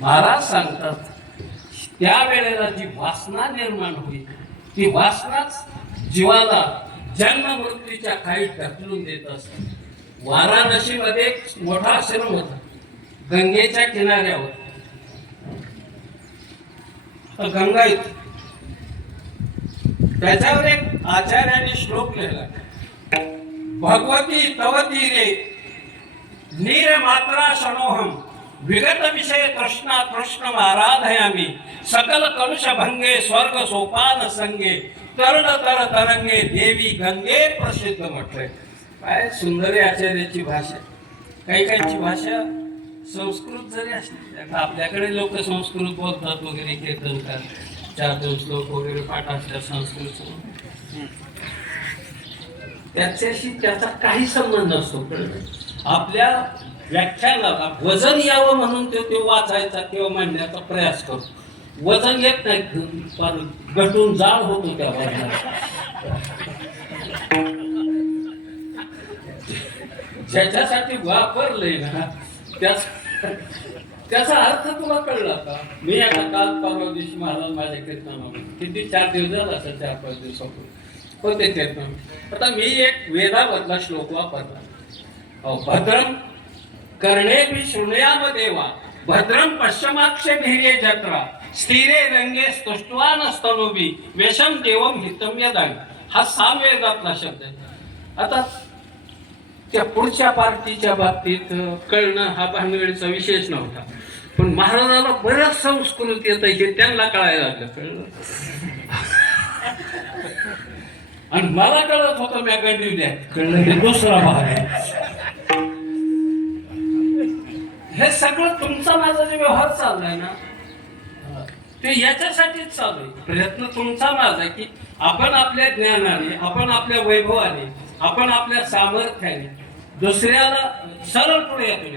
महाराज सांगतात त्यावेळेला जी वासना निर्माण होईल ती वासनाच जीवाला जन्म मृत्यूच्या काही ढकलून देत असते. वाराणसीमध्ये एक मोठा आश्रम होता गंगेच्या किनाऱ्यावर. तर गंगा इथे. त्याच्यावर एक आचार्याने श्लोक लिहिला. भगवती तवती रे नीर मात्रा शनोहम. विगत विषय कृष्णा कृष्ण आराधयामी सकल कलुष भंगे स्वर्ग सोपान संगे तरण तर तरंगे देवी गंगे प्रसिद्ध म्हटलंय. काय सुंदर आचार्याची भाषा. काही काहीची भाषा संस्कृत जरी असली आपल्याकडे लोक संस्कृत बोलतात वगैरे कीर्तनकार चार दोन श्लोक वगैरे पाठ असतात संस्कृत त्याच्याशी त्याचा काही संबंध असतो. आपल्या आपल्या व्याख्यानाला वजन यावं म्हणून तो ते वाचायचा किंवा मांडण्याचा प्रयास करतो वजन येत नाही. पण गटून जाळ होतो त्या वजनाचा ज्याच्यासाठी वापरले ना त्याच त्याचा अर्थ तुला कळला का? मी आता काल परवा दिवशी महाराज माझ्या कीर्तनामध्ये किती चार दिवस झाला असं चार पाच दिवसापूर्वी. होते कीर्तन. आता मी एक वेदावरला श्लोक वापरला. अहो, भद्रम कर्णे भी शृणयाम देवा भद्रम पश्चिमाक्ष धीर्य जत्रा स्थिरे रंगे स्तुष्टवान स्तनोबी वेशम देवम हितम यदांग हा सामवेदातला शब्द आहे. आता त्या पुढच्या पार्टीच्या बाबतीत कळणं हा भानगडीचा विशेष नव्हता. पण महाराजाला बऱ्याच संस्कृत येत हे त्यांना कळायला लागलं कळलं? आणि मला कळत होतं मी गंडीवल्या कळलं की दुसरा भाग आहे. सगळं तुमचा माझा जे व्यवहार चाललाय ना ते याच्यासाठीच चालू आहे. प्रयत्न तुमचा माझा की आपण आपल्या ज्ञानाने आपण आपल्या वैभवाने आपण आपल्या सामर्थ्याने दुसऱ्याला सरळ पुढे येतो